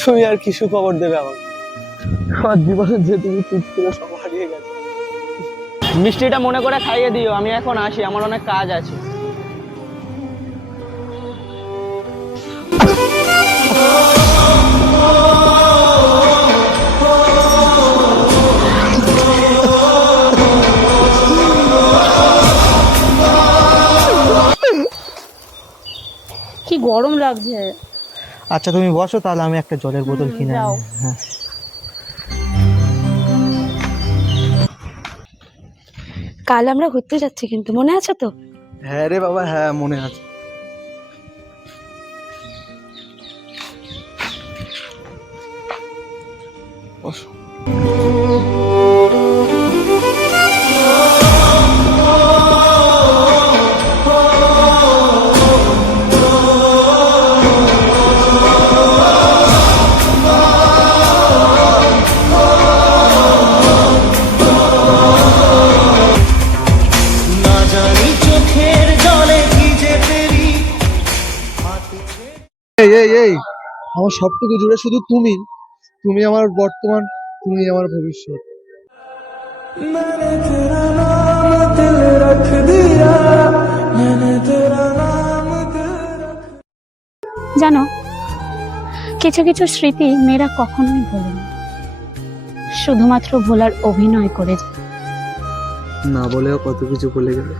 তুমি আর কিছু খবর দেবে আমাকে? আমার জীবনের যে তুমি চুপ করে সব হারিয়ে গেছে। মিষ্টিটা মনে করে খাইয়ে দিও, আমি এখন আসি, আমার অনেক কাজ আছে। কি গরম লাগছে। আচ্ছা তুমি বসো, তাহলে আমি একটা জলের বোতল কিনে যাও। আনি। হ্যাঁ। কাল আমরা ঘুরতে যাচ্ছি, কিন্তু মনে আছে তো? হ্যাঁ রে বাবা, হ্যাঁ মনে আছে। বসো। এই এই এই, আমার সবটুকু জুড়ে শুধু তুমি। তুমি আমার বর্তমান, তুমি আমার ভবিষ্যৎ। मैंने तेरा नाम दिल रख दिया, मैंने तेरा नाम दिल रख। জানো, কিছু কিছু স্মৃতি মেয়েরা কখনোই ভোলে না, শুধুমাত্র ভোলার অভিনয় করে যায়। না বলেও কত কিছু বলে গেলে।